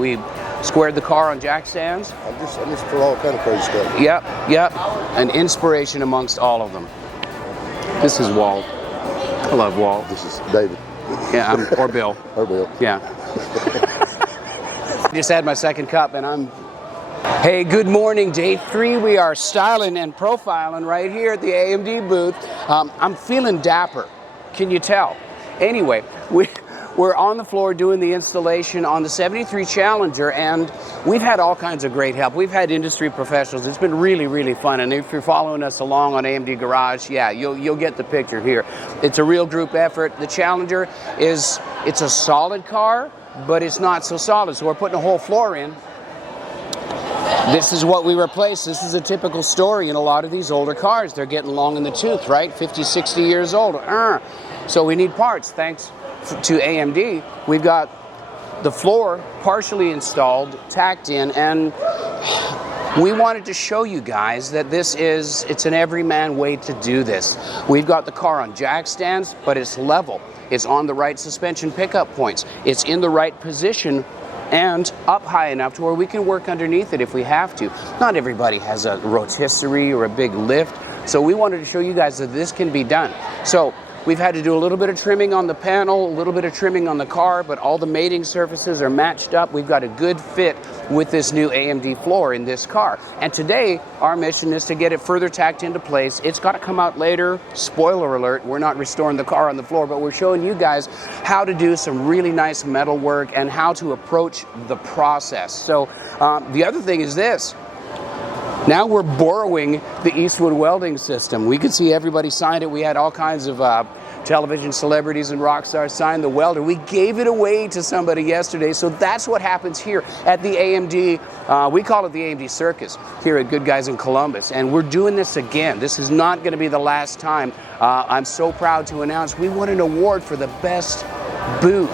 We squared the car on jack stands. I'm just for all kind of crazy stuff. Yep. An inspiration amongst all of them. This is Walt. I love Walt. This is David. Yeah, or Bill. Or Bill. Yeah. I just had my second cup and I'm... Hey, good morning. Day 3. We are styling and profiling right here at the AMD booth. I'm feeling dapper. Can you tell? Anyway, we're on the floor doing the installation on the 73 Challenger, and we've had all kinds of great help. We've had industry professionals. It's been really, really fun. And if you're following us along on AMD Garage, yeah, you'll get the picture here. It's a real group effort. The Challenger it's a solid car, but it's not so solid. So we're putting a whole floor in. This is what we replace. This is a typical story in a lot of these older cars. They're getting long in the tooth, right? 50, 60 years old. So we need parts. Thanks to AMD, we've got the floor partially installed, tacked in, and we wanted to show you guys that it's an everyman way to do this. We've got the car on jack stands, but it's level. It's on the right suspension pickup points. It's in the right position and up high enough to where we can work underneath it if we have to. Not everybody has a rotisserie or a big lift, so we wanted to show you guys that this can be done. So we've had to do a little bit of trimming on the panel, a little bit of trimming on the car, but all the mating surfaces are matched up. We've got a good fit with this new AMD floor in this car. And today, our mission is to get it further tacked into place. It's got to come out later. Spoiler alert, we're not restoring the car on the floor, but we're showing you guys how to do some really nice metal work and how to approach the process. So the other thing is this. Now we're borrowing the Eastwood welding system. We could see everybody signed it. We had all kinds of television celebrities and rock stars sign the welder. We gave it away to somebody yesterday, so that's what happens here at the AMD. We call it the AMD Circus here at Good Guys in Columbus, and we're doing this again. This is not going to be the last time. I'm so proud to announce we won an award for the best booth.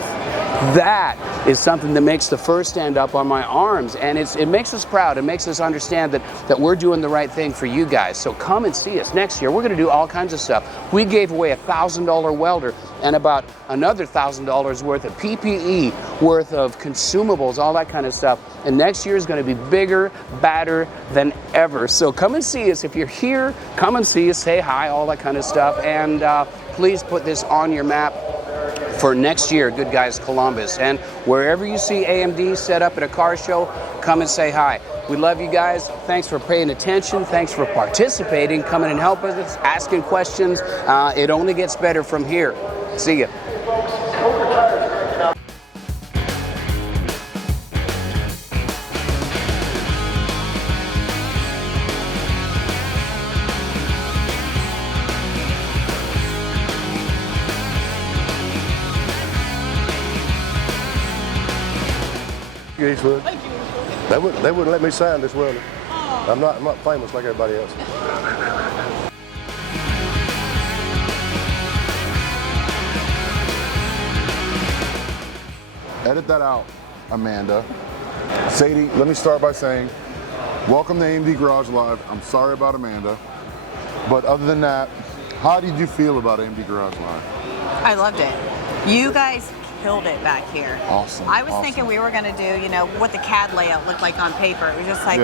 That is something that makes the fur stand up on my arms, and it makes us proud. It makes us understand that we're doing the right thing for you guys. So come and see us next year. We're going to do all kinds of stuff. We gave away a $1,000 welder and about another $1,000 worth of PPE, worth of consumables, all that kind of stuff. And next year is going to be bigger, badder than ever. So come and see us. If you're here, come and see us, say hi, all that kind of stuff. And please put this on your map for next year, Good Guys Columbus. And wherever you see AMD set up at a car show, come and say hi. We love you guys. Thanks for paying attention. Thanks for participating, coming and helping us, asking questions. It only gets better from here. See ya. Eastwood. Thank you. They wouldn't let me sign this welder. Oh. I'm not famous like everybody else. Edit that out, Amanda. Sadie, let me start by saying, welcome to AMD Garage Live. I'm sorry about Amanda, but other than that, how did you feel about AMD Garage Live? I loved it. You guys killed it back here. Awesome. I was thinking we were going to do, you know, what the CAD layout looked like on paper. It was just like,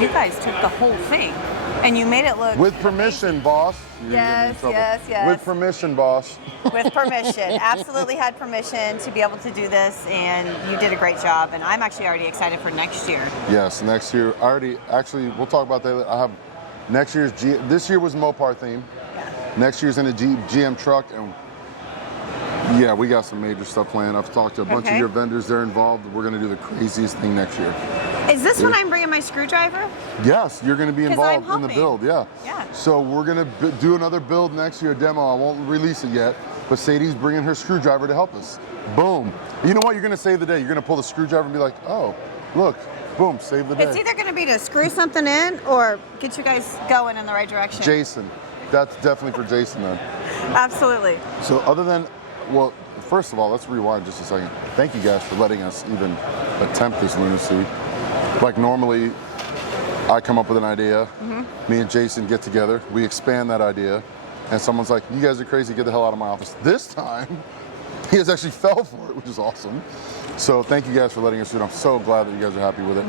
you guys took the whole thing and you made it look with permission, amazing. Boss. Yes. With permission, boss. With permission. Absolutely had permission to be able to do this, and you did a great job. And I'm actually already excited for next year. Yes, next year. We'll talk about that. I have next year's, this year was Mopar theme. Yeah. Next year's in a GM truck, and yeah, we got some major stuff planned. I've talked to a bunch of your vendors. They're involved. We're going to do the craziest thing next year. Is this when I'm bringing my screwdriver? Yes, you're going to be involved in the build. Yeah. So we're going to do another build next year, demo. I won't release it yet, but Sadie's bringing her screwdriver to help us. Boom. You know what? You're going to save the day. You're going to pull the screwdriver and be like, oh, look. Boom, save the day. It's either going to be to screw something in or get you guys going in the right direction. Jason. That's definitely for Jason then. Absolutely. So other than, well, first of all, let's rewind just a second. Thank you guys for letting us even attempt this lunacy. Like normally, I come up with an idea, me and Jason get together, we expand that idea, and someone's like, you guys are crazy, get the hell out of my office. This time, He has actually fell for it, which is awesome. So thank you guys for letting us do it. I'm so glad that you guys are happy with it.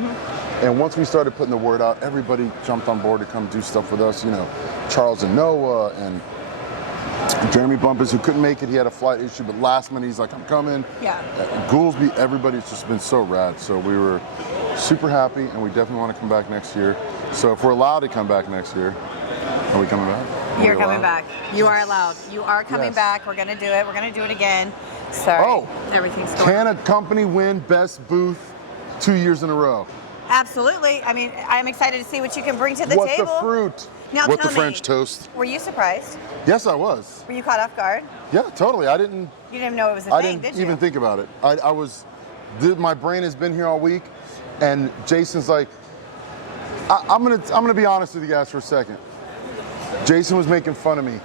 And once we started putting the word out, everybody jumped on board to come do stuff with us. You know, Charles and Noah and Jeremy Bumpus, who couldn't make it. He had a flight issue, but last minute he's like, I'm coming. Yeah. Goolsby, everybody's just been so rad. So we were super happy, and we definitely want to come back next year. So if we're allowed to come back next year, are we coming back? You're coming back. You are allowed. You are coming back. We're going to do it. We're going to do it again. Sorry. Everything's going Can a company win best booth 2 years in a row? Absolutely. I mean, I'm excited to see what you can bring to the What table. the fruit? Now What tell the me, French toast? Were you surprised? Yes, I was. Were you caught off guard? Yeah, totally. I didn't. You didn't know it was a thing, didn't did you? even think about it. I was. My brain has been here all week, and Jason's like, I'm gonna be honest with you guys for a second. Jason was making fun of me,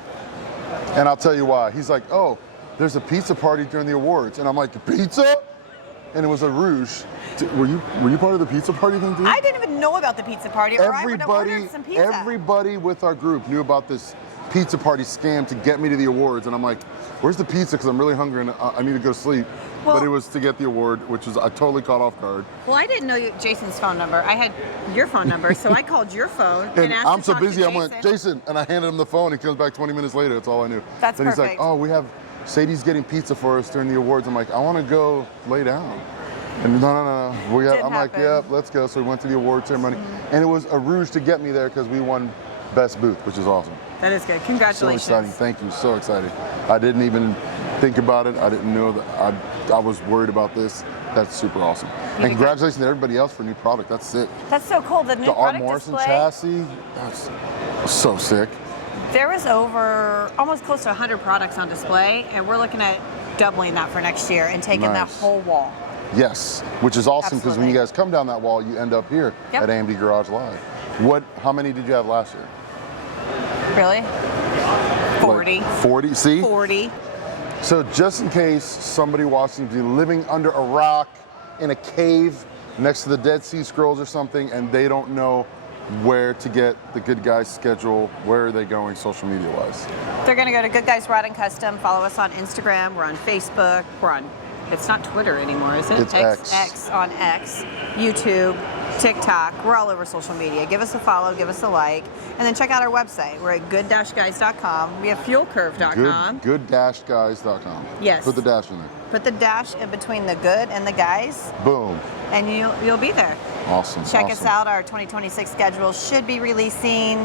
and I'll tell you why. He's like, oh, there's a pizza party during the awards, and I'm like, pizza? And it was a ruse. Were you part of the pizza party then, dude? I didn't even know about the pizza party, or I would have ordered some pizza. Everybody with our group knew about this pizza party scam to get me to the awards, and I'm like, where's the pizza? Because I'm really hungry and I need to go to sleep. Well, but it was to get the award, which was I totally caught off guard. Well, I didn't know Jason's phone number. I had your phone number, so I called your phone and asked I'm to so talk to busy, I Jason. went, Jason, and I handed him the phone. He comes back 20 minutes later. That's all I knew. That's then perfect. He's like, oh, we have Sadie's getting pizza for us during the awards. I'm like, I want to go lay down. And no. I'm like, yeah, let's go. So we went to the award ceremony, and it was a ruse to get me there because we won best booth, which is awesome. That is good. Congratulations. So exciting. Thank you. So excited. I didn't even think about it. I didn't know that I was worried about this. That's super awesome. And congratulations to everybody else for new product. That's sick. That's so cool. The new The Art product Morrison display. chassis. That's so sick. There was over almost close to 100 products on display, and we're looking at doubling that for next year and taking that whole wall. Yes, which is awesome because when you Absolutely. guys come down that wall, you end up here at AMD Garage Live. How many did you have last year? Really? 40. Like 40? See? 40. So just in case somebody watching be living under a rock in a cave next to the Dead Sea Scrolls or something, and they don't know where to get the Good Guys schedule, where are they going social media wise? They're going to go to Good Guys Rod and Custom. Follow us on Instagram. We're on Facebook. We're on, it's not Twitter anymore, is it? It's X. X on X. YouTube. TikTok. We're all over social media. Give us a follow. Give us a like. And then check out our website. We're at good-guys.com. We have fuelcurve.com. Good-guys.com. Yes. Put the dash in there. Put the dash in between the good and the guys, Boom. and you'll be there. Awesome. Check us out. Our 2026 schedule should be releasing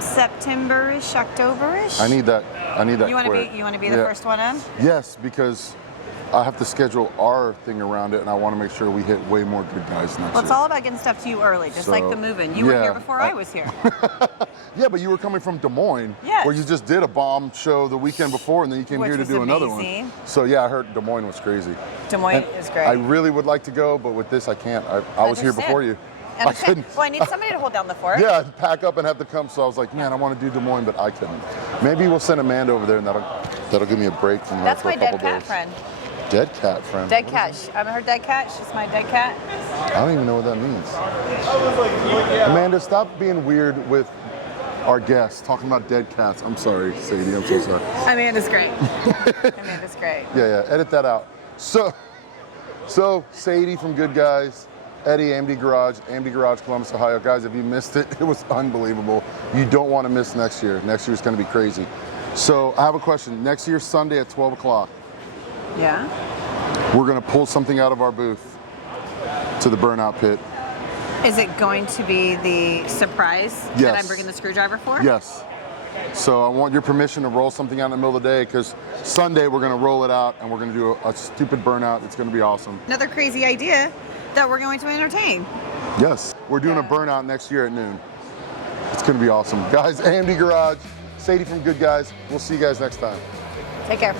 September-ish, October-ish. I need that. You want to be the first one in? Yes, because I have to schedule our thing around it, and I want to make sure we hit way more Good Guys next Well, it's year. all about getting stuff to you early, just like the move-in. You were here before I was here. Yeah, but you were coming from Des Moines, Yes. where you just did a bomb show the weekend before, and then you came Which here to was do another amazing. one. So yeah, I heard Des Moines was crazy. Des Moines And is great. I really would like to go, but with this, I can't. I was here before you. I couldn't. Well, I need somebody to hold down the fort. Yeah, I'd pack up and have to come. So I was like, man, I want to do Des Moines, but I couldn't. Maybe we'll send Amanda over there, and that'll give me a break from her That's for my a couple dead cat days. friend. Dead cat friend. Dead cat. I'm her dead cat. She's my dead cat. I don't even know what that means. Amanda, stop being weird with our guests, talking about dead cats. I'm sorry, Sadie. I'm so sorry. Amanda's great. Amanda's great. Yeah. Edit that out. So Sadie from Good Guys, Eddy, AMD Garage, Columbus, Ohio. Guys, if you missed it, it was unbelievable. You don't want to miss next year. Next year's going to be crazy. So I have a question. Next year, Sunday at 12 o'clock. Yeah. We're going to pull something out of our booth to the burnout pit. Is it going to be the surprise that I'm bringing the screwdriver for? Yes. So I want your permission to roll something out in the middle of the day, because Sunday we're going to roll it out and we're going to do a stupid burnout. It's going to be awesome. Another crazy idea that we're going to entertain. Yes. We're doing a burnout next year at noon. It's going to be awesome. Guys, AMD Garage, Sadie from Good Guys. We'll see you guys next time. Take care.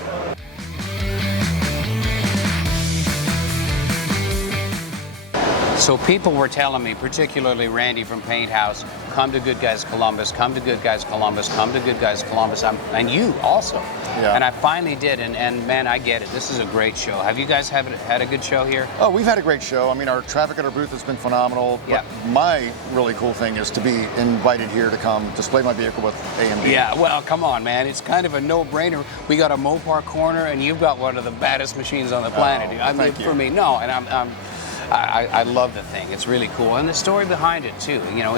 So people were telling me, particularly Randy from Paint House, come to Good Guys Columbus, come to Good Guys Columbus, come to Good Guys Columbus, and you also. Yeah. And I finally did, and man, I get it. This is a great show. Have you guys had a good show here? Oh, we've had a great show. I mean, our traffic at our booth has been phenomenal. Yeah. But my really cool thing is to be invited here to come display my vehicle with AMD. Yeah, well, come on, man. It's kind of a no-brainer. We got a Mopar corner, and you've got one of the baddest machines on the planet. Oh, I mean, thank you. for me, no, and I love the thing. It's really cool, and the story behind it too. You know,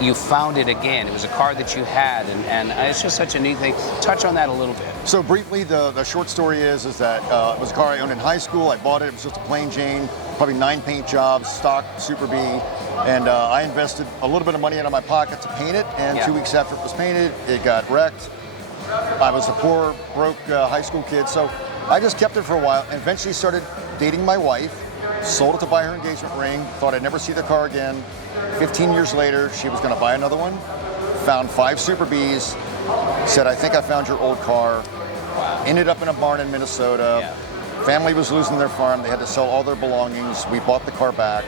you found it again. It was a car that you had, and it's just such a neat thing. Touch on that a little bit. So briefly, the short story is that it was a car I owned in high school. I bought it. It was just a plain Jane, probably 9 paint jobs, stock Super B, and I invested a little bit of money out of my pocket to paint it. And Yeah. 2 weeks after it was painted, it got wrecked. I was a poor, broke high school kid, so I just kept it for a while, and eventually started dating my wife. Sold it to buy her engagement ring. Thought I'd never see the car again. 15 years later, she was going to buy another one. Found 5 Super Bs. Said, I think I found your old car. Wow. Ended up in a barn in Minnesota. Yeah. Family was losing their farm. They had to sell all their belongings. We bought the car back,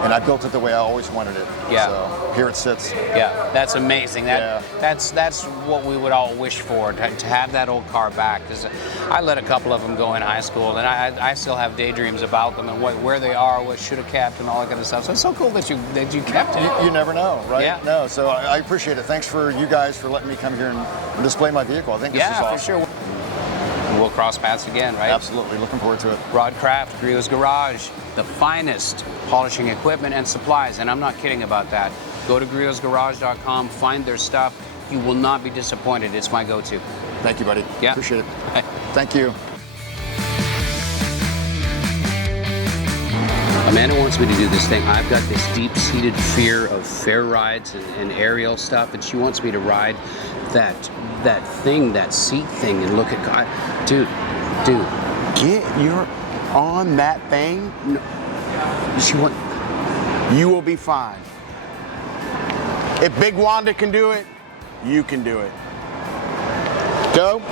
and I built it the way I always wanted it. Yeah. So here it sits. Yeah, that's amazing. That's what we would all wish for, to have that old car back. Because I let a couple of them go in high school, and I still have daydreams about them and where they are, what should have kept, and all that kind of stuff. So it's so cool that you kept it. You never know, right? Yeah. No, so I appreciate it. Thanks for you guys for letting me come here and display my vehicle. I think this is awesome. for sure. We'll cross paths again, right? Absolutely. Looking forward to it. Rod Craft, Griot's Garage, the finest polishing equipment and supplies, and I'm not kidding about that. Go to griotsgarage.com, find their stuff. You will not be disappointed. It's my go-to. Thank you, buddy. Yeah. Appreciate it. Thank you. Amanda wants me to do this thing. I've got this deep-seated fear of fair rides and aerial stuff, and she wants me to ride that seat thing and look at God. Dude. Get your on that thing. No. You will be fine. If Big Wanda can do it, you can do it. Go.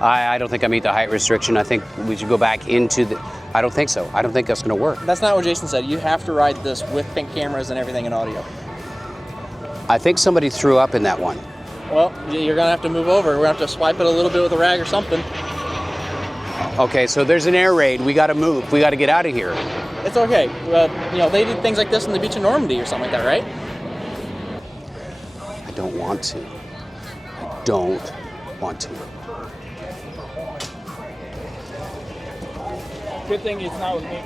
I don't think I meet the height restriction. I think we should go back into the. I don't think so. I don't think that's going to work. That's not what Jason said. You have to ride this with pink cameras and everything and audio. I think somebody threw up in that one. Well, you're going to have to move over. We're going to have to swipe it a little bit with a rag or something. Okay, so there's an air raid. We got to move. We got to get out of here. It's okay. They did things like this on the beach in Normandy or something like that, right? I don't want to. I don't want to. Good thing it's not with me.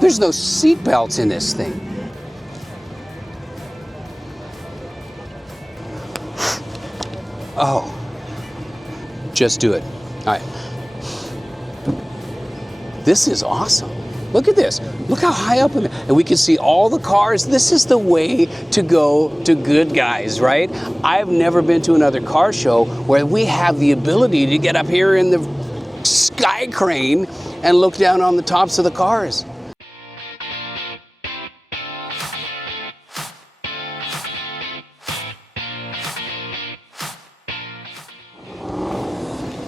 There's no seat belts in this thing. Oh. Just do it. All right. This is awesome. Look at this. Look how high up in there. And we can see all the cars. This is the way to go to Good Guys, right? I've never been to another car show where we have the ability to get up here in the sky crane and look down on the tops of the cars.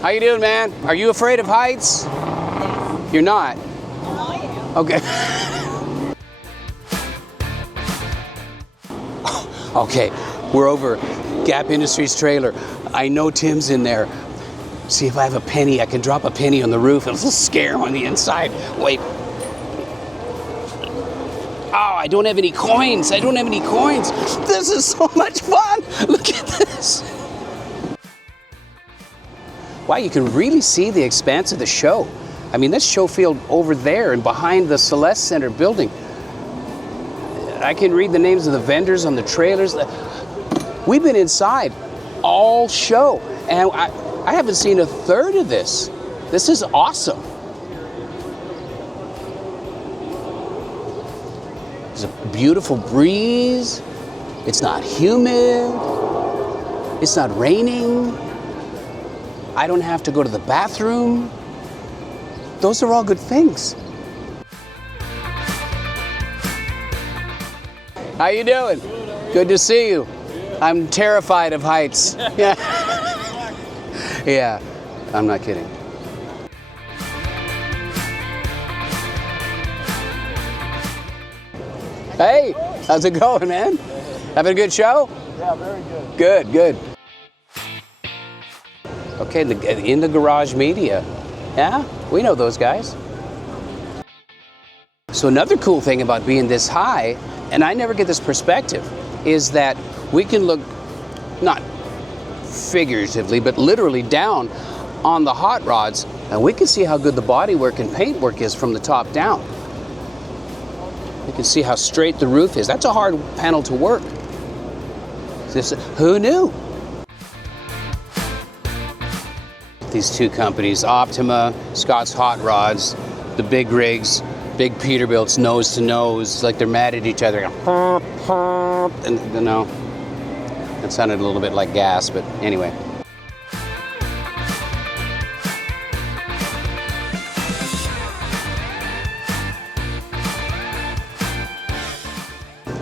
How you doing, man? Are you afraid of heights? You're not? Okay. Okay, we're over Gap Industries trailer. I know Tim's in there. See if I have a penny. I can drop a penny on the roof and it'll scare him on the inside. Wait. Oh, I don't have any coins. I don't have any coins. This is so much fun. Look at this. Wow, you can really see the expanse of the show. I mean, this show field over there and behind the Celeste Center building. I can read the names of the vendors on the trailers. We've been inside all show, and I haven't seen a third of this. This is awesome. There's a beautiful breeze. It's not humid. It's not raining. I don't have to go to the bathroom. Those are all good things. How you doing? Good to see you. I'm terrified of heights. Yeah. Yeah. I'm not kidding. Hey, how's it going, man? Having a good show? Yeah, very good. Good, good. Okay, in the Garage Media. Yeah, we know those guys. So another cool thing about being this high, and I never get this perspective, is that we can look, not figuratively, but literally down on the hot rods, and we can see how good the bodywork and paintwork is from the top down. You can see how straight the roof is. That's a hard panel to work. Who knew? These two companies, Optima, Scott's Hot Rods, the big rigs, big Peterbilts, nose to nose, like they're mad at each other. And you know, that sounded a little bit like gas, but anyway.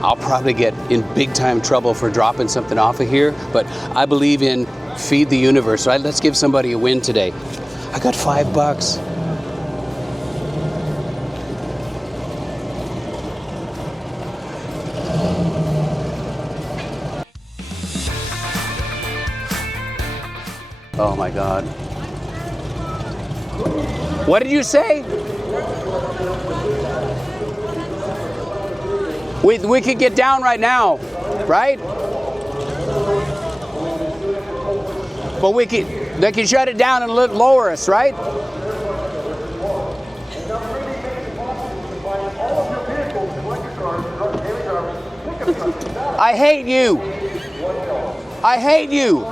I'll probably get in big time trouble for dropping something off of here, but I believe in feed the universe, right? Let's give somebody a win today. I got $5. Oh my God. What did you say? We could get down right now, right? But they can shut it down and lower us, right? I hate you. I hate you.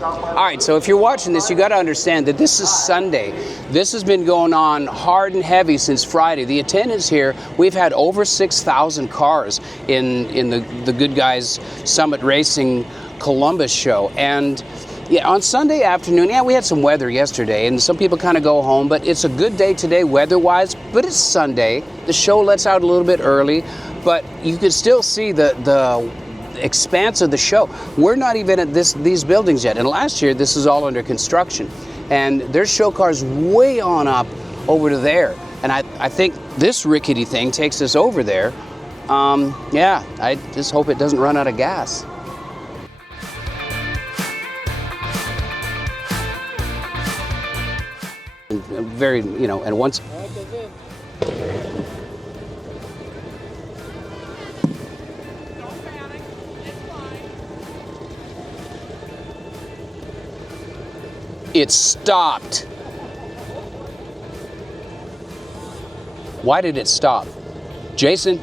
All right, so if you're watching this, you got to understand that this is Sunday. This has been going on hard and heavy since Friday. The attendance here, we've had over 6,000 cars in the Good Guys Summit Racing Columbus show. And yeah, on Sunday afternoon, yeah, we had some weather yesterday, and some people kind of go home, but it's a good day today weather-wise, but it's Sunday. The show lets out a little bit early, but you can still see the expanse of the show. We're not even at these buildings yet, and last year this is all under construction, and there's show cars way on up over to there, and I think this rickety thing takes us over there. Yeah, I just hope it doesn't run out of gas. Very, you know, and once it stopped. Why did it stop? Jason,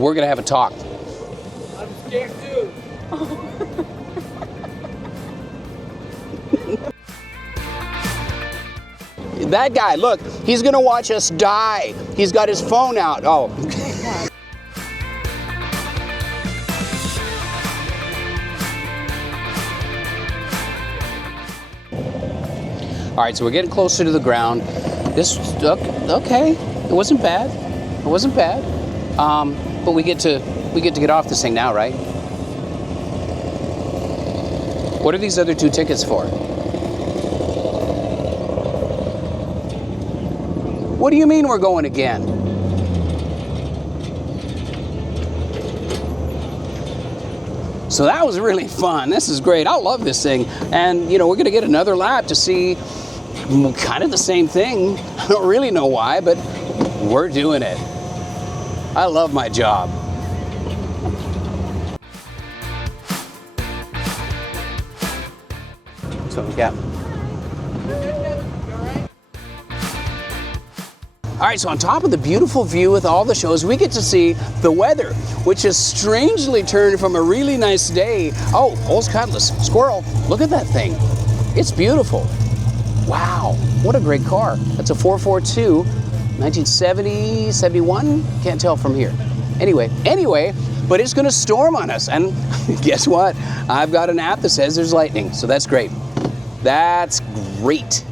we're gonna have a talk. I'm scared too. That guy, look, he's gonna watch us die. He's got his phone out. Oh. All right, so we're getting closer to the ground. This, okay, it wasn't bad. It wasn't bad. But we get to get off this thing now, right? What are these other two tickets for? What do you mean we're going again? So that was really fun. This is great. I love this thing. And, you know, we're going to get another lap to see kind of the same thing. I don't really know why, but we're doing it. I love my job. So, yeah. All right, so on top of the beautiful view with all the shows, we get to see the weather, which has strangely turned from a really nice day. Oh, Old Cutlass, squirrel, look at that thing. It's beautiful. Wow, what a great car. That's a 442, 1970, 71, can't tell from here. Anyway, but it's gonna storm on us, and guess what? I've got an app that says there's lightning, so that's great. That's great.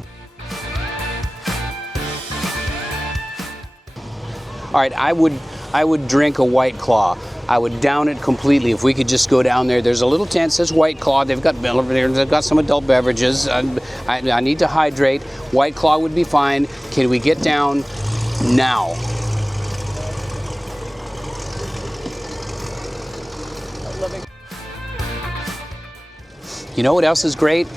All right, I would drink a White Claw. I would down it completely if we could just go down there. There's a little tent that says White Claw. They've got over there. They've got some adult beverages. I need to hydrate. White Claw would be fine. Can we get down now? You know what else is great?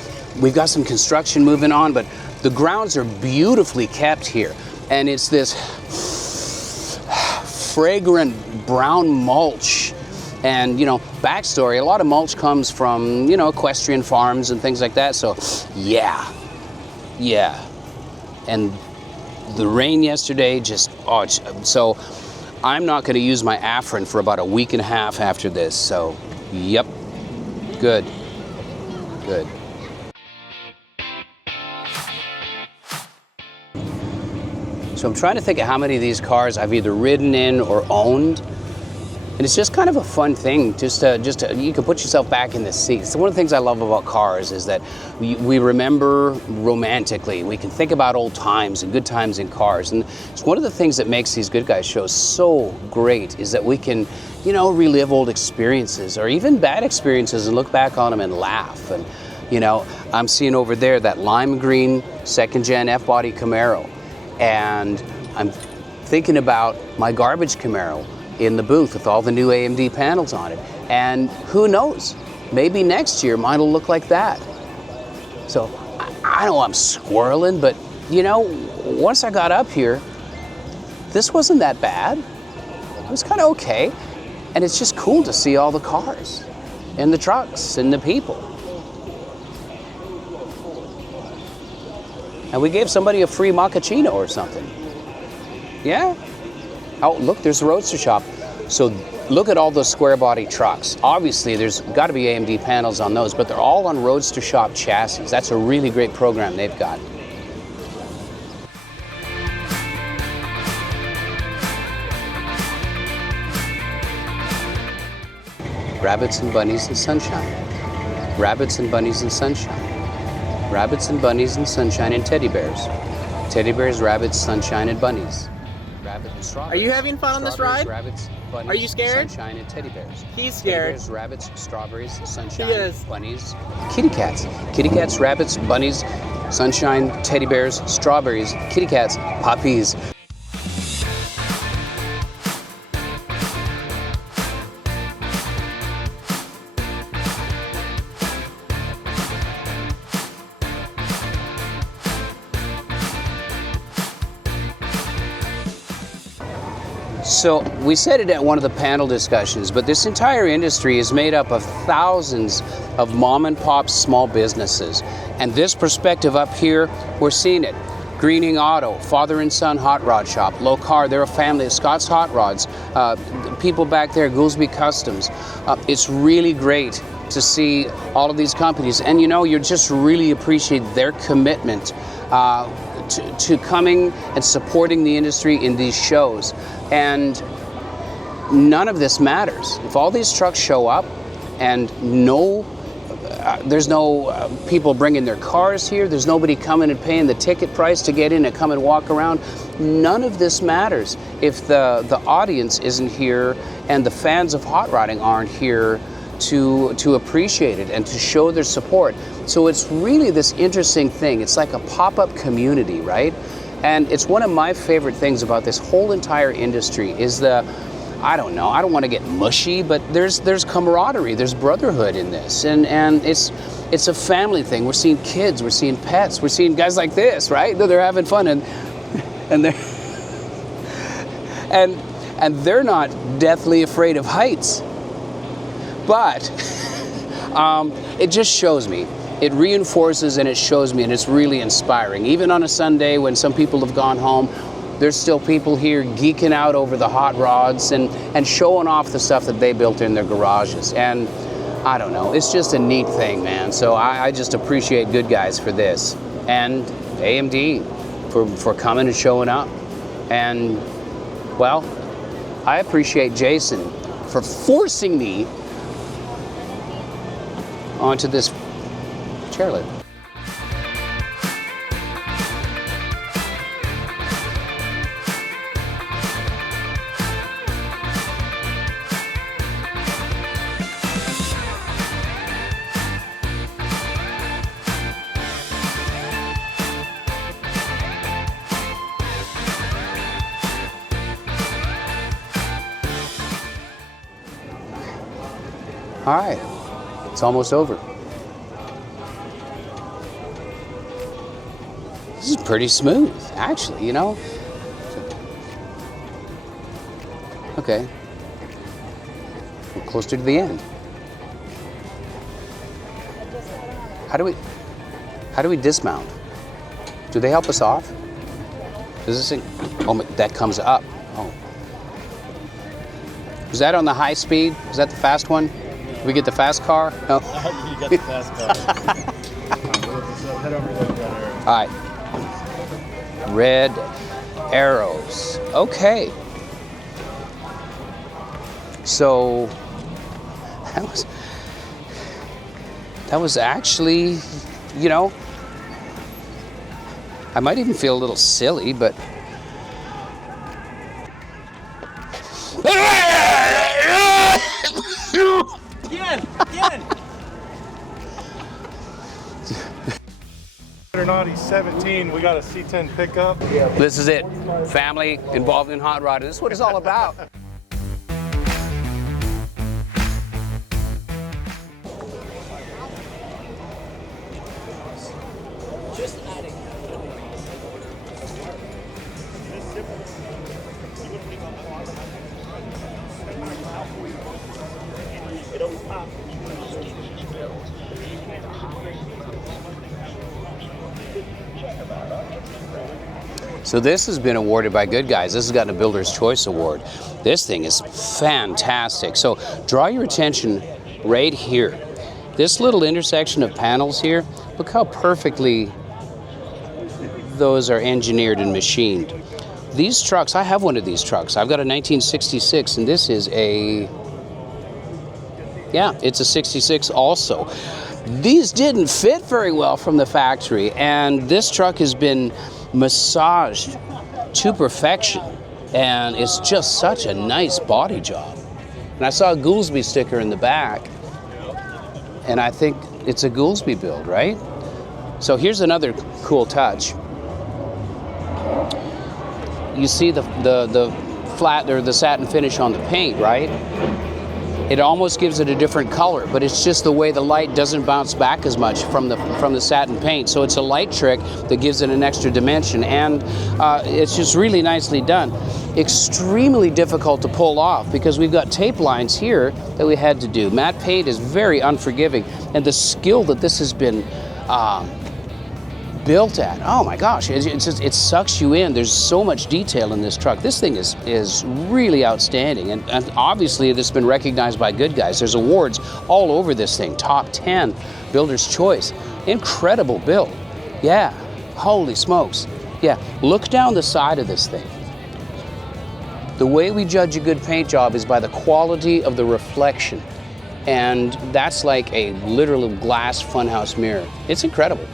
We've got some construction moving on, but the grounds are beautifully kept here. And it's this fragrant brown mulch. And, you know, backstory, a lot of mulch comes from, you know, equestrian farms and things like that. So, yeah. And the rain yesterday just, so I'm not going to use my Afrin for about a week and a half after this. So, yep, good. So I'm trying to think of how many of these cars I've either ridden in or owned. And it's just kind of a fun thing, just you can put yourself back in the seat. So one of the things I love about cars is that we remember romantically. We can think about old times and good times in cars. And it's one of the things that makes these Good Guys shows so great is that we can, you know, relive old experiences or even bad experiences and look back on them and laugh. And, you know, I'm seeing over there that lime green second gen F-body Camaro. And I'm thinking about my garbage Camaro in the booth with all the new AMD panels on it. And who knows, maybe next year mine will look like that. So I know I'm squirreling, but you know, once I got up here, this wasn't that bad. It was kind of okay. And it's just cool to see all the cars and the trucks and the people. And we gave somebody a free mochaccino or something. Yeah. Oh, look, there's the Roadster Shop. So look at all those square body trucks. Obviously, there's got to be AMD panels on those, but they're all on Roadster Shop chassis. That's a really great program they've got. Rabbits and bunnies and sunshine. Rabbits and bunnies and sunshine. Rabbits and bunnies and sunshine and teddy bears. Teddy bears, rabbits, sunshine, and bunnies. Rabbit and strawberries. Are you having fun on this ride? Rabbits, bunnies, Are you scared? sunshine, and teddy bears. He's Teddy scared. bears, rabbits, strawberries, sunshine, He is. bunnies. Kitty cats. Kitty cats, rabbits, bunnies, sunshine, teddy bears, strawberries, kitty cats, puppies. So we said it at one of the panel discussions, but this entire industry is made up of thousands of mom and pop small businesses. And this perspective up here, we're seeing it. Greening Auto, Father and Son Hot Rod Shop, Low Car, they're a family of Scott's Hot Rods, people back there, Goolsby Customs. It's really great to see all of these companies. And you know, you just really appreciate their commitment to coming and supporting the industry in these shows. And none of this matters. If all these trucks show up and there's no people bringing their cars here, there's nobody coming and paying the ticket price to get in and come and walk around, none of this matters if the audience isn't here and the fans of hot rodding aren't here to appreciate it and to show their support. So it's really this interesting thing. It's like a pop-up community, right? And it's one of my favorite things about this whole entire industry is I don't know, I don't want to get mushy, but there's camaraderie, there's brotherhood in this. And it's a family thing. We're seeing kids, we're seeing pets, we're seeing guys like this, right? They're having fun and they're and they're not deathly afraid of heights. But it just shows me. It reinforces and it shows me, and it's really inspiring. Even on a Sunday when some people have gone home, there's still people here geeking out over the hot rods and showing off the stuff that they built in their garages. And I don't know, it's just a neat thing, man. So I just appreciate Good Guys for this. And AMD for coming and showing up. And, well, I appreciate Jason for forcing me onto this chairlift. All right, it's almost over. This is pretty smooth, actually, you know? Okay. We're closer to the end. How do we dismount? Do they help us off? Does this thing, oh, that comes up. Oh. Is that on the high speed? Is that the fast one? Did we get the fast car? No. You got the fast car. Head over to the red arrow. All right. Red arrows. Okay. So that was actually, you know, I might even feel a little silly, but Again. Naughty 17, we got a C10 pickup. this is it. Family involved in hot rodding. This is what it's all about. So this has been awarded by Good Guys. This has gotten a Builder's Choice Award. This thing is fantastic. So draw your attention right here. This little intersection of panels here, look how perfectly those are engineered and machined. These trucks, I have one of these trucks. I've got a 1966, and this is a, yeah, it's a 66 also. These didn't fit very well from the factory, and this truck has been massaged to perfection, and it's just such a nice body job. And I saw a Goolsby sticker in the back, and I think it's a Goolsby build, right? So here's another cool touch. You see the flat or the satin finish on the paint, right? It almost gives it a different color, but it's just the way the light doesn't bounce back as much from the satin paint. So it's a light trick that gives it an extra dimension, and it's just really nicely done. Extremely difficult to pull off because we've got tape lines here that we had to do. Matte paint is very unforgiving, and the skill that this has been built at, oh my gosh, it sucks you in. There's so much detail in this truck. This thing is really outstanding, and obviously it's been recognized by Good Guys. There's awards all over this thing. Top 10, Builder's Choice. Incredible build. Yeah, holy smokes. Yeah, look down the side of this thing. The way we judge a good paint job is by the quality of the reflection, and that's like a literal glass funhouse mirror. It's incredible.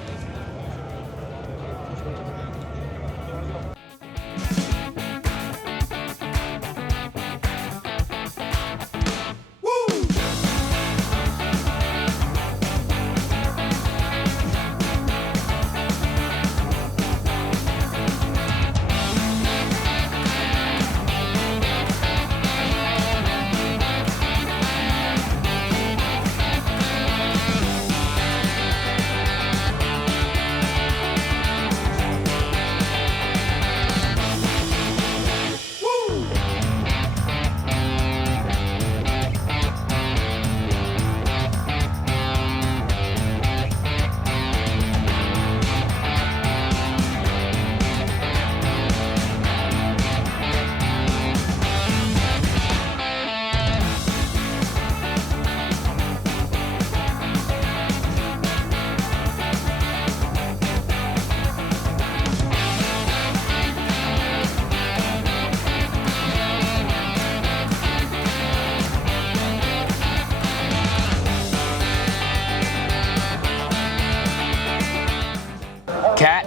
Kat,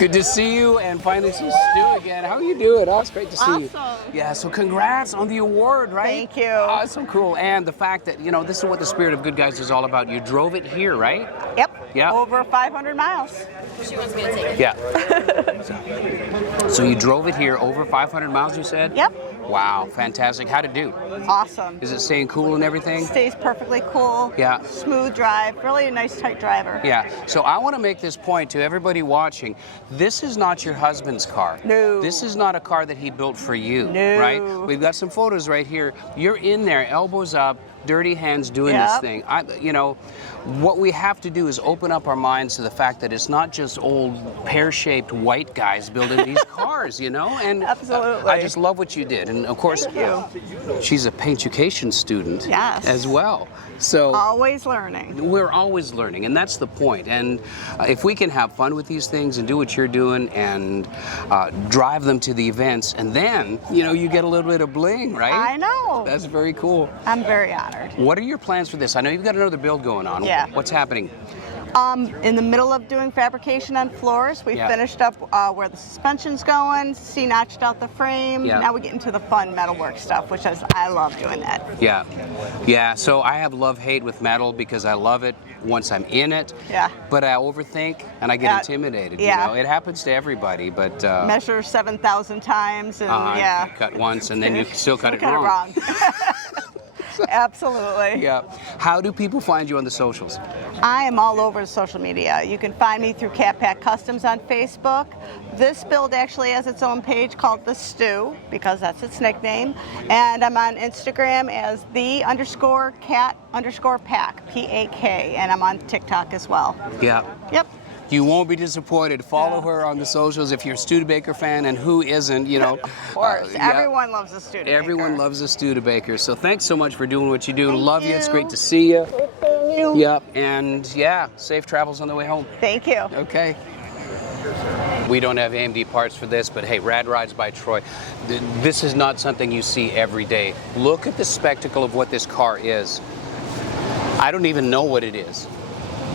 good to see you, and finally see Stu again. How are you doing? Oh, it's great to see you. Awesome. Yeah, so congrats on the award, right? Thank you. Oh, it's so cool. And the fact that, you know, this is what the Spirit of Good Guys is all about. You drove it here, right? Yep. Yeah. Over 500 miles. She wants me to take it. Yeah. So you drove it here over 500 miles, you said? Yep. Wow, fantastic. How'd it do? Awesome. Is it staying cool and everything? Stays perfectly cool. Yeah. Smooth drive. Really a nice tight driver. Yeah, so I want to make this point to everybody watching. This is not your husband's car. No. This is not a car that he built for you, No. right? We've got some photos right here. You're in there, elbows up, dirty hands doing this Yep. thing. What we have to do is open up our minds to the fact that it's not just old pear-shaped white guys building these cars, And Absolutely. I just love what you did. And of course, Thank she's a paint-education student Yes. as well. So Always learning. we're always learning, and that's the point. And if we can have fun with these things and do what you're doing and drive them to the events, and then, you get a little bit of bling, right? I know. That's very cool. I'm very honored. What are your plans for this? I know you've got another build going on. Yeah. What's happening? In the middle of doing fabrication on floors. We Yeah. finished up where the suspension's going, C-notched out the frame. Yeah. Now we get into the fun metalwork stuff, which I love doing that. Yeah. Yeah, so I have love-hate with metal because I love it once I'm in it. Yeah. But I overthink and I get Yeah. intimidated. Yeah. It happens to everybody, but Measure 7,000 times and yeah. cut once and then you still cut it Cut wrong. Absolutely. Yeah. How do people find you on the socials? I am all over social media. You can find me through Cat Pack Customs on Facebook. This build actually has its own page called The Stew because that's its nickname. And I'm on Instagram as _cat_pack, P-A-K. And I'm on TikTok as well. Yeah. Yep. You won't be disappointed. Follow her on the socials if you're a Studebaker fan, and who isn't, Of course. Everyone loves a Studebaker. Everyone loves a Studebaker. So thanks so much for doing what you do. Thank Love you. It's you. great to see you. Thank you. Yep. And safe travels on the way home. Thank you. Okay. We don't have AMD parts for this, but hey, Rad Rides by Troy. This is not something you see every day. Look at the spectacle of what this car is. I don't even know what it is.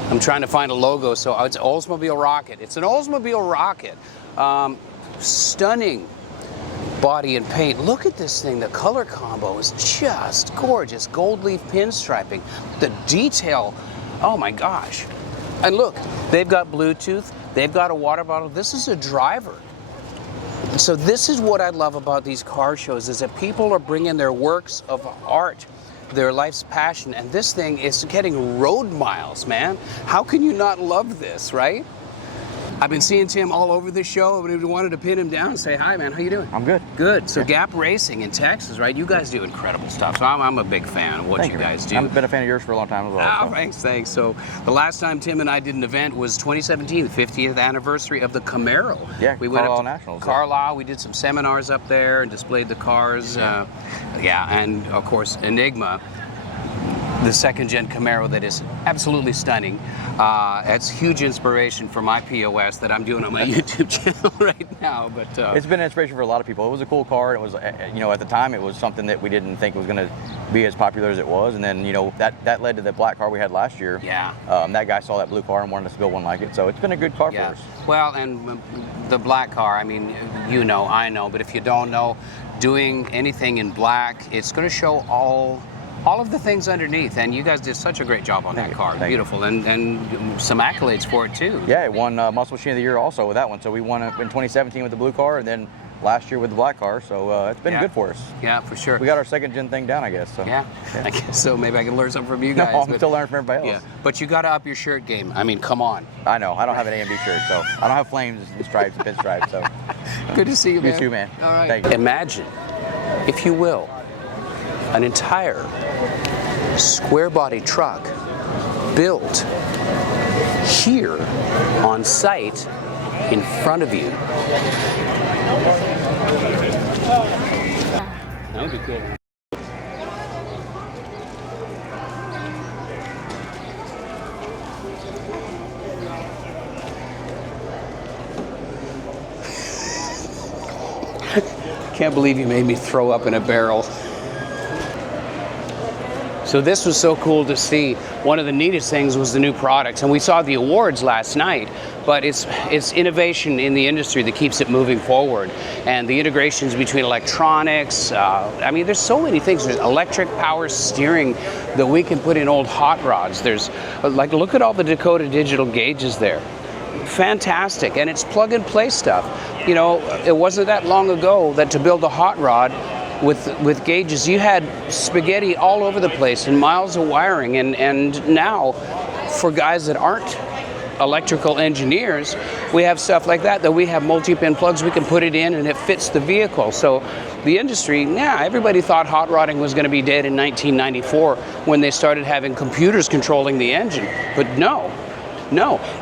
I'm trying to find a logo, so it's Oldsmobile Rocket. It's an Oldsmobile Rocket. Stunning body and paint. Look at this thing. The color combo is just gorgeous. Gold leaf pinstriping. The detail, oh my gosh. And look, they've got Bluetooth. They've got a water bottle. This is a driver. So this is what I love about these car shows, is that people are bringing their works of art, their life's passion, and this thing is getting road miles, man. How can you not love this, right? I've been seeing Tim all over the show, but I wanted to pin him down and say, hi, man, how you doing? I'm good. Good. So Gap Racing in Texas, right? You guys do incredible stuff. So I'm a big fan of what you guys do. I've been a fan of yours for a long time as well. Oh, thanks. So the last time Tim and I did an event was 2017, the 50th anniversary of the Camaro. Yeah, we went Carlisle up to Nationals. Carlisle. We did some seminars up there and displayed the cars. And of course Enigma, the second-gen Camaro that is absolutely stunning. It's huge inspiration for my POS that I'm doing on my YouTube channel right now. But it's been an inspiration for a lot of people. It was a cool car. It was, at the time, it was something that we didn't think was going to be as popular as it was. And then, that led to the black car we had last year. Yeah. That guy saw that blue car and wanted us to build one like it. So it's been a good car for us. Well, and the black car, I mean, I know, but if you don't know, doing anything in black, it's going to show all of the things underneath, and you guys did such a great job on that car. Beautiful, and some accolades for it too. Yeah, it won Muscle Machine of the Year also with that one. So we won it in 2017 with the blue car, and then last year with the black car. So it's been good for us. Yeah, for sure. We got our second gen thing down, I guess. So. Yeah, I guess so. Maybe I can learn something from you guys. No, I'm still learning from everybody else. Yeah, but you got to up your shirt game. I mean, come on. I know. I don't have an AMD shirt, so I don't have flames and stripes and pinstripes. So good to see you, man. You too, man. All right. Thank you. Imagine, if you will, an entire square body truck built here on site in front of you. That would be cool. Can't believe you made me throw up in a barrel. So this was so cool to see. One of the neatest things was the new products, and we saw the awards last night, but it's innovation in the industry that keeps it moving forward, and the integrations between electronics. I mean, there's so many things. There's electric power steering that we can put in old hot rods. There's, look at all the Dakota digital gauges there. Fantastic, and it's plug and play stuff. It wasn't that long ago that to build a hot rod, with gauges. You had spaghetti all over the place and miles of wiring, and now for guys that aren't electrical engineers, we have stuff like that we have multi-pin plugs, we can put it in and it fits the vehicle. So the industry, everybody thought hot rodding was going to be dead in 1994 when they started having computers controlling the engine. But no,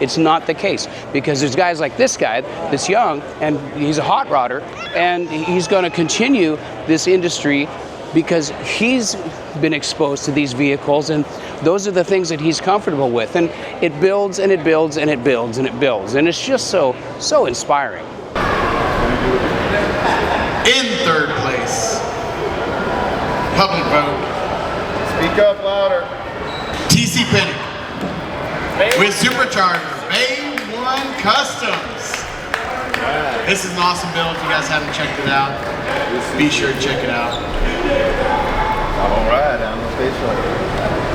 it's not the case, because there's guys like this guy that's young and he's a hot rodder, and he's going to continue this industry because he's been exposed to these vehicles, and those are the things that he's comfortable with, and it builds and it builds and it builds and it builds, and it's just so inspiring. In third place, public vote. Speak up louder. TC Penny with supercharger, A1 Customs. This is an awesome build. If you guys haven't checked it out, be sure to check it out. All right, I'm the space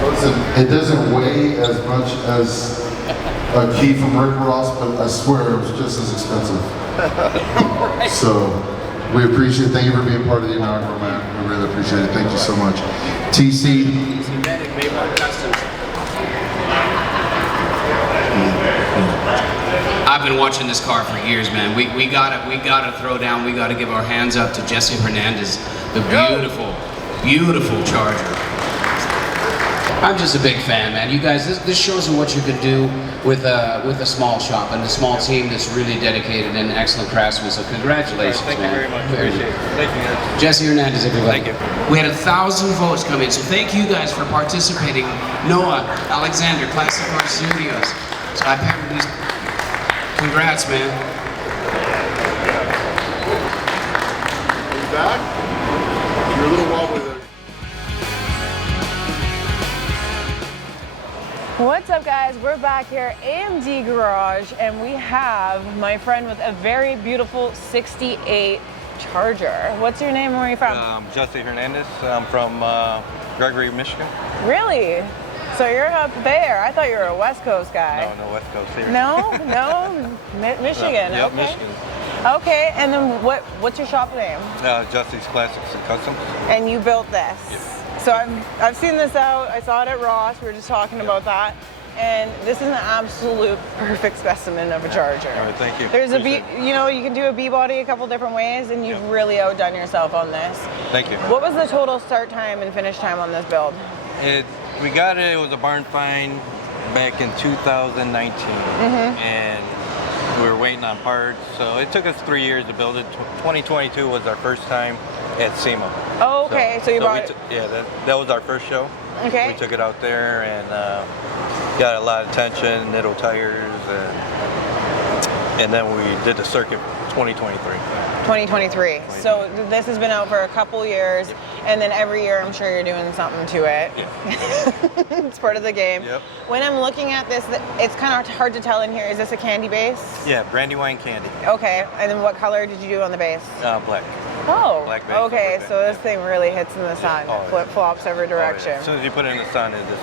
Listen, it doesn't weigh as much as a key from Rick Ross, but I swear it was just as expensive. So we appreciate it. Thank you for being part of the inaugural, man. We really appreciate it. Thank you so much. TC. I've been watching this car for years, man. We gotta throw down. We gotta give our hands up to Jesse Hernandez, the beautiful Charger. I'm just a big fan, man. You guys, this shows you what you can do with a small shop and a small team that's really dedicated and excellent craftsmen. So congratulations, Thank man. you very much. Appreciate it. Thank you, guys. Jesse Hernandez, everybody. Thank you. We had 1,000 votes come in, so thank you guys for participating. Noah, Alexander, Classic Car Studios. So I've had these. Congrats, man. You back? You're a little wobbly there. What's up, guys? We're back here at AMD Garage, and we have my friend with a very beautiful 68 Charger. What's your name and where are you from? Jesse Hernandez. I'm from Gregory, Michigan. Really? So you're up there. I thought you were a West Coast guy. No West Coast here. No? Michigan. Yep, okay. Michigan. Okay, and then what's your shop name? Jesse's Classics and Customs. And you built this. Yes. So I've seen this out. I saw it at Ross. We were just talking about that. And this is an absolute perfect specimen of a Charger. All right, thank you. There's Appreciate you can do a B-body a couple different ways, and you've really outdone yourself on this. Thank you. What was the total start time and finish time on this build? We got it. It was a barn find back in 2019, and we were waiting on parts. So it took us 3 years to build it. 2022 was our first time at SEMA. Oh, okay. So you brought it. Yeah, that was our first show. Okay. We took it out there and got a lot of attention, Nitto tires, and then we did the circuit 2023. 2023. So this has been out for a couple years, and then every year I'm sure you're doing something to it. Yeah. It's part of the game. Yep. When I'm looking at this, it's kind of hard to tell in here. Is this a candy base? Yeah, Brandywine candy. Okay. And then what color did you do on the base? Black. Oh. Black base. Okay. So this thing really hits in the sun. Oh, yeah. Flip flops every direction. Oh, yeah. As soon as you put it in the sun, it just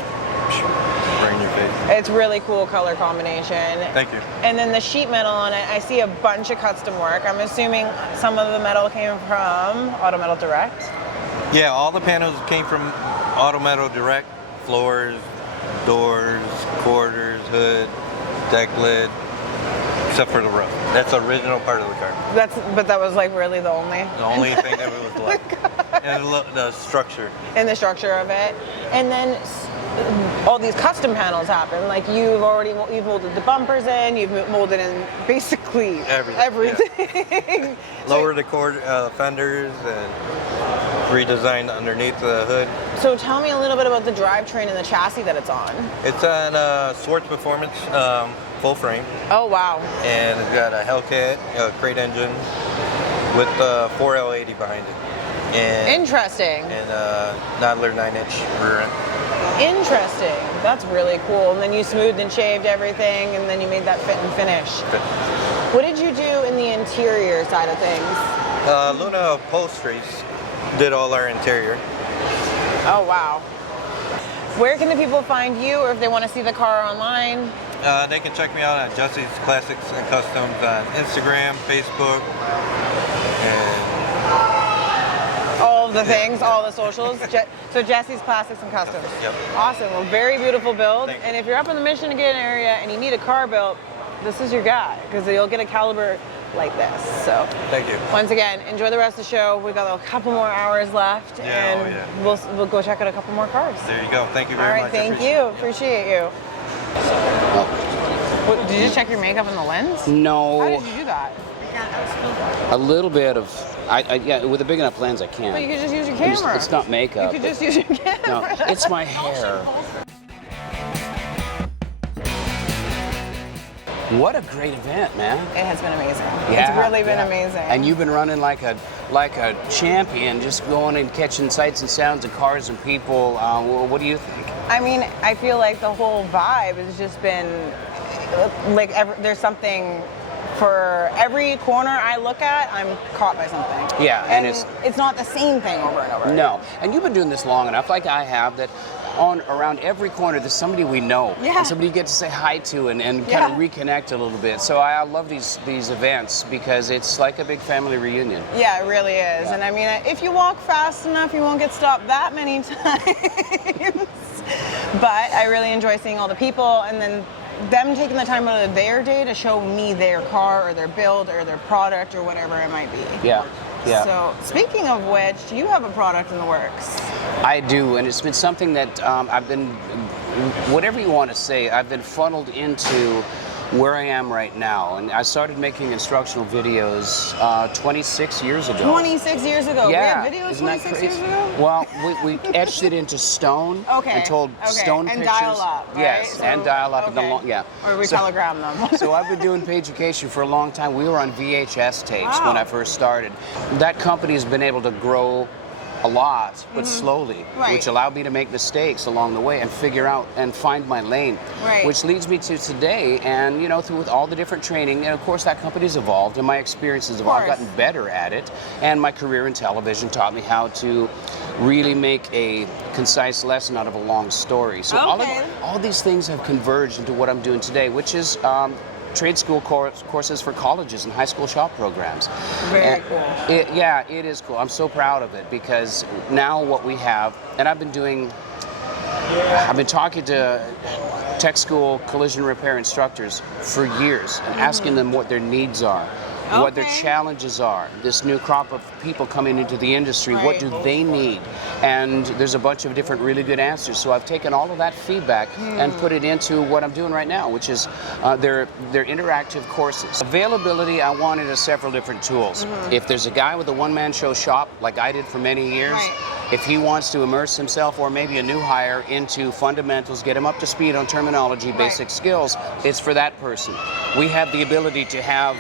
right in your face. It's really cool color combination. Thank you. And then the sheet metal on it, I see a bunch of custom work. I'm assuming some of the metal came from Auto Metal Direct. Yeah, all the panels came from Auto Metal Direct. Floors, doors, quarters, hood, deck lid, except for the roof. That's the original part of the car. But that was like really the only. The only thing that was left. And the structure. And the structure of it. And then all these custom panels happen. Like you've molded the bumpers in, you've molded in basically everything. Lower the fenders and redesigned underneath the hood. So tell me a little bit about the drivetrain and the chassis that it's on. It's on Swartz Performance full frame. Oh wow. And it's got a Hellcat crate engine with 4L80 behind it. And interesting. And Nadler 9-inch rear end. Interesting. That's really cool. And then you smoothed and shaved everything, and then you made that fit and finish. What did you do in the interior side of things? Luna Upholsteries did all our interior. Oh, wow. Where can the people find you, or if they want to see the car online? They can check me out on Jesse's Classics and Customs on Instagram, Facebook, and all of the things, all the socials. So Jesse's Classics and Customs. Yep. Awesome. Well, very beautiful build. And if you're up in the Michigan area and you need a car built, this is your guy, because you'll get a caliber like this. So Thank you. once again, enjoy the rest of the show. We've got a couple more hours left, Yeah, and oh, we'll go check out a couple more cars. There you go. Thank you All very right, much. thank you. Appreciate you. What, did you check your makeup in the lens? No. How did you do that? A little bit of, yeah, with a big enough lens I can. But you could just use your camera. It's not makeup. You could just use your camera. No, it's my hair. What a great event, man. It has been amazing. Yeah, It's really been amazing. And you've been running like a champion, just going and catching sights and sounds of cars and people. What do you think? I mean, I feel like the whole vibe has just been like there's something for every corner I look at, I'm caught by something. Yeah, and it's not the same thing over and over. No, and you've been doing this long enough, like I have, that around every corner there's somebody we know, Yeah. and somebody you get to say hi to and kind Yeah. of reconnect a little bit. So I love these events because it's like a big family reunion. Yeah, it really is. And I mean, if you walk fast enough, you won't get stopped that many times. But I really enjoy seeing all the people, and then them taking the time out of their day to show me their car or their build or their product or whatever it might be. Yeah, yeah. So speaking of which, you have a product in the works. I do, and it's been something that I've been, whatever you want to say, I've been funneled into where I am right now. And I started making instructional videos 26 years ago. 26 years ago. Yeah. We had videos Isn't that 26 crazy? years ago? Well, we etched it into stone Okay. and told stone and pictures. dial up, right? Yes, So- and dial up. okay. Yeah. Or we telegram them. So I've been doing Pageducation for a long time. We were on VHS tapes Wow. when I first started. That company has been able to grow a lot, but slowly, Right. which allowed me to make mistakes along the way and figure out and find my lane, Right. which leads me to today. And through with all the different training, and of course that company's evolved and my experiences evolved. I've course. gotten better at it, and my career in television taught me how to really make a concise lesson out of a long story. So Okay. all these things have converged into what I'm doing today, which is trade school courses for colleges and high school shop programs. Very cool. It is cool. I'm so proud of it because now what we have, and I've been talking to tech school collision repair instructors for years and asking them what their needs are. What their Okay. challenges are. This new crop of people coming into the industry, what Right. do they need? And there's a bunch of different really good answers. So I've taken all of that feedback and put it into what I'm doing right now, which is their interactive courses. Availability, I wanted several different tools. If there's a guy with a one-man show shop, like I did for many years, Right. if he wants to immerse himself, or maybe a new hire, into fundamentals, get him up to speed on terminology, basic skills, it's for that person. We have the ability to have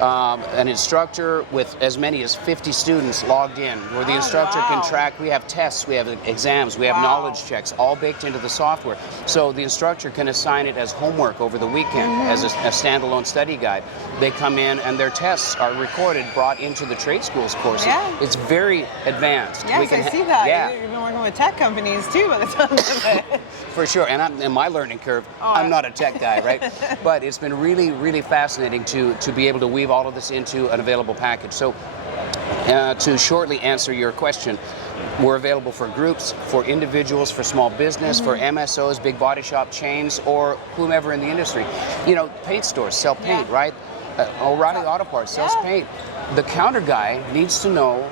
an instructor with as many as 50 students logged in, where the instructor can track. We have tests, we have exams, we have knowledge checks, all baked into the software. So the instructor can assign it as homework over the weekend, as a standalone study guide. They come in and their tests are recorded, brought into the trade schools courses. Yeah. It's very advanced. Yes, I see that. Yeah. You've been working with tech companies too by the time of it. For sure, and in my learning curve, I'm not a tech guy, right? But it's been really, really fascinating to be able to weave all of this into an available package. So to shortly answer your question, we're available for groups, for individuals, for small business, for MSOs, big body shop chains, or whomever in the industry. Paint stores sell paint, right? O'Reilly Auto Parts sells paint. The counter guy needs to know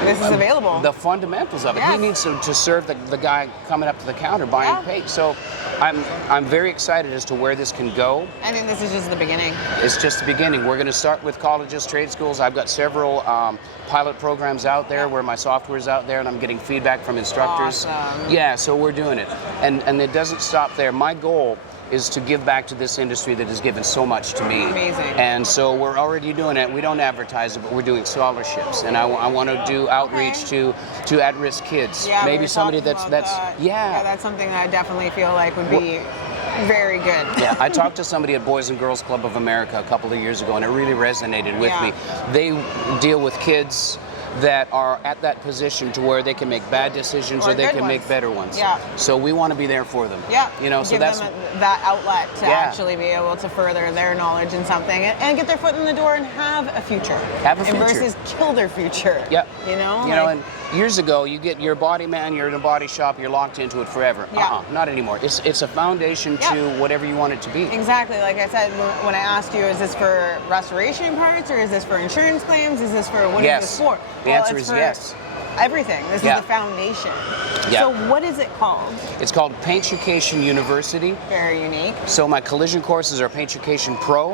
This is available. the fundamentals of it. Yes. He needs to serve the guy coming up to the counter buying paint. So I'm very excited as to where this can go. I think this is just the beginning. It's just the beginning. We're going to start with colleges, trade schools. I've got several pilot programs out there where my software is out there, and I'm getting feedback from instructors. Awesome. Yeah, so we're doing it. And it doesn't stop there. My goal is to give back to this industry that has given so much to me. Amazing. And so we're already doing it. We don't advertise it, but we're doing scholarships. And I want to do outreach to at-risk kids. Yeah, Maybe we were somebody talking that's about that. Yeah, that's something that I definitely feel like would be very good. Yeah, I talked to somebody at Boys and Girls Club of America a couple of years ago, and it really resonated with me. They deal with kids that are at that position to where they can make bad decisions or they can make better ones. Yeah. So we want to be there for them. Yeah. You know, so give that's them that outlet to actually be able to further their knowledge in something and get their foot in the door and have a future. Have a future. Versus kill their future. Yep. You know? You know, and years ago, you get your body man, you're in a body shop, you're locked into it forever. Yeah. Not anymore. It's a foundation to whatever you want it to be. Exactly. Like I said, when I asked you, is this for restoration parts or is this for insurance claims? Is this for, what is this for? The answer is yes. Everything. This is the foundation. Yeah. So what is it called? It's called Paint Education University. Very unique. So my collision courses are Paint Education Pro,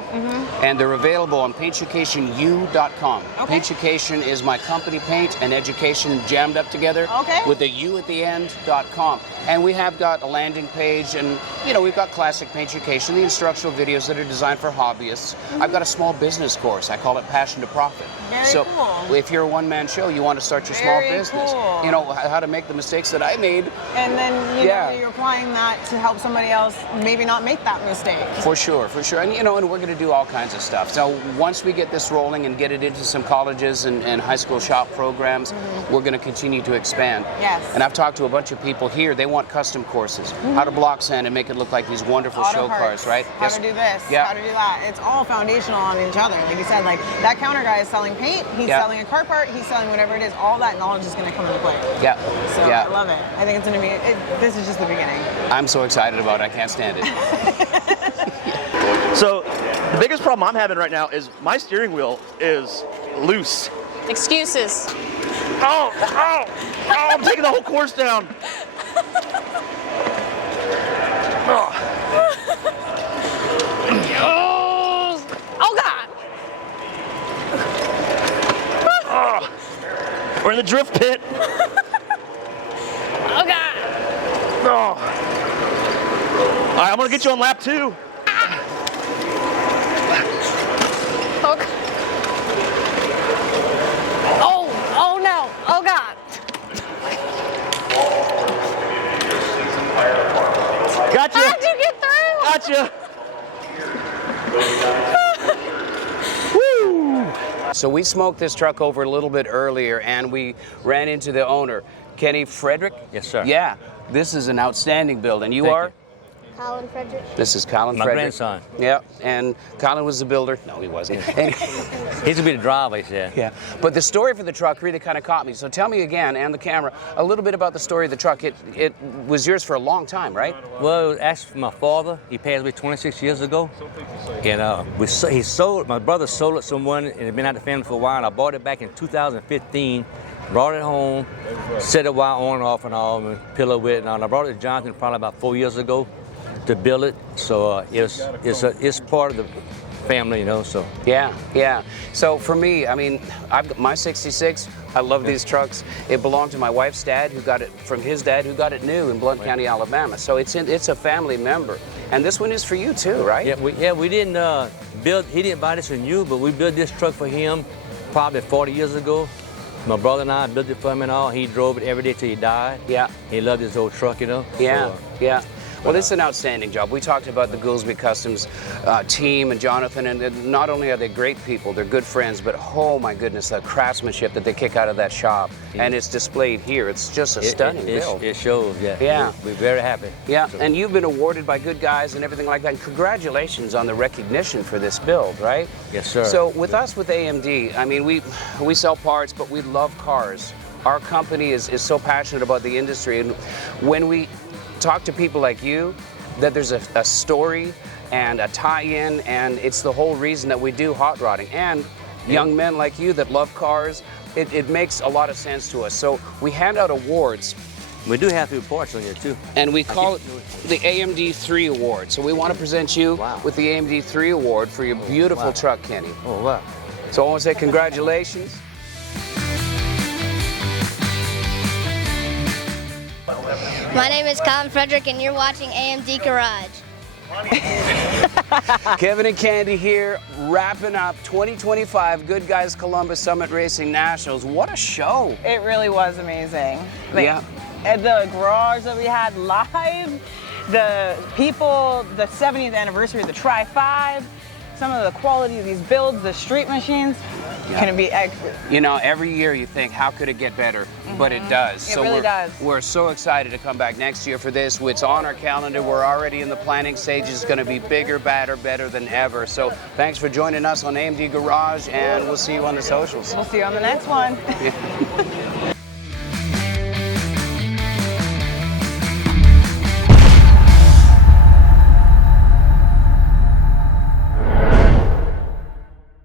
and they're available on painteducationu.com. Okay. Paint Education is my company, Paint and Education jammed up together with a U at the end.com. And we have got a landing page, and you know, we've got classic Paint Education, the instructional videos that are designed for hobbyists. I've got a small business course. I call it Passion to Profit. Very cool. If you're a one-man show, you want to start your small business. Cool. You know, how to make the mistakes that I made. And then you know, you're applying that to help somebody else maybe not make that mistake. For sure. And you know, and we're going to do all kinds of stuff. So once we get this rolling and get it into some colleges and high school shop programs, we're going to continue to expand. Yes. And I've talked to a bunch of people here. They want custom courses. How to block sand and make it look like these wonderful Auto show parts, cars, right? How to do this, how to do that. It's all foundational on each other. Like you said, like that counter guy is selling paint, he's selling a car part, he's selling whatever it is. All that knowledge is going to come into play. Yeah. So I love it. I think it's going to be, this is just the beginning. I'm so excited about it. I can't stand it. So the biggest problem I'm having right now is my steering wheel is loose. Excuses. Oh, I'm taking the whole course down. Oh God. We're in the drift pit. Oh God. All right, I'm gonna get you on lap 2. Okay. Oh no. Oh God. Gotcha. How'd you get through? Gotcha. So we smoked this truck over a little bit earlier, and we ran into the owner, Kenny Frederick. Yes, sir. Yeah, this is an outstanding build, and you Thank are? you. Colin Frederick. This is Colin My Frederick. grandson. Yeah, and Colin was the builder. No, he wasn't. He's gonna be the driver, he said. Yeah, but the story for the truck really kind of caught me. So tell me again, and the camera, a little bit about the story of the truck. It was yours for a long time, right? Well, it was actually for my father. He passed away 26 years ago. And he sold, my brother sold it to someone, and it had been out the family for a while, and I bought it back in 2015. Brought it home, set it while on and off and all, and pillow with it and all. And I brought it to Jonathan probably about 4 years ago to build it. So it's part of the family, you know. So yeah. So for me, I mean, I've got my '66. I love these trucks. It belonged to my wife's dad, who got it from his dad, who got it new in Blount County, Alabama. So it's a family member, and this one is for you too, right? Yeah, we didn't build. He didn't buy this from you, but we built this truck for him probably 40 years ago. My brother and I built it for him and all. He drove it every day till he died. Yeah. He loved his old truck, you know. Yeah, So, yeah. Well, it's an outstanding job. We talked about the Goolsby Customs team and Jonathan, and not only are they great people, they're good friends, but oh my goodness, the craftsmanship that they kick out of that shop, and it's displayed here. It's just a stunning build. It shows, yeah. Yeah. We're very happy. Yeah, So- and you've been awarded by good guys and everything like that. And congratulations on the recognition for this build, right? Yes, sir. So with us with AMD, I mean, we sell parts, but we love cars. Our company is so passionate about the industry, and when we talk to people like you, that there's a story and a tie-in, and it's the whole reason that we do hot rodding. And young men like you that love cars, it makes a lot of sense to us. So we hand out awards. We do have 2 parts on here too. And we call it the AMD 3 Award. So we want to present you with the AMD 3 Award for your beautiful truck, Kenny. Oh, wow. So I want to say congratulations. My name is Colin Frederick, and you're watching AMD Garage. Kevin and Candy here, wrapping up 2025 Good Guys Columbus Summit Racing Nationals. What a show! It really was amazing. Yeah. At the garage that we had live, the people, the 70th anniversary of the Tri-5, some of the quality of these builds, the street machines, Can it be? You know, every year you think, how could it get better? But it does. It really does. We're so excited to come back next year for this. It's on our calendar. We're already in the planning stages. It's going to be bigger, better than ever. So thanks for joining us on AMD Garage, and we'll see you on the socials. We'll see you on the next one.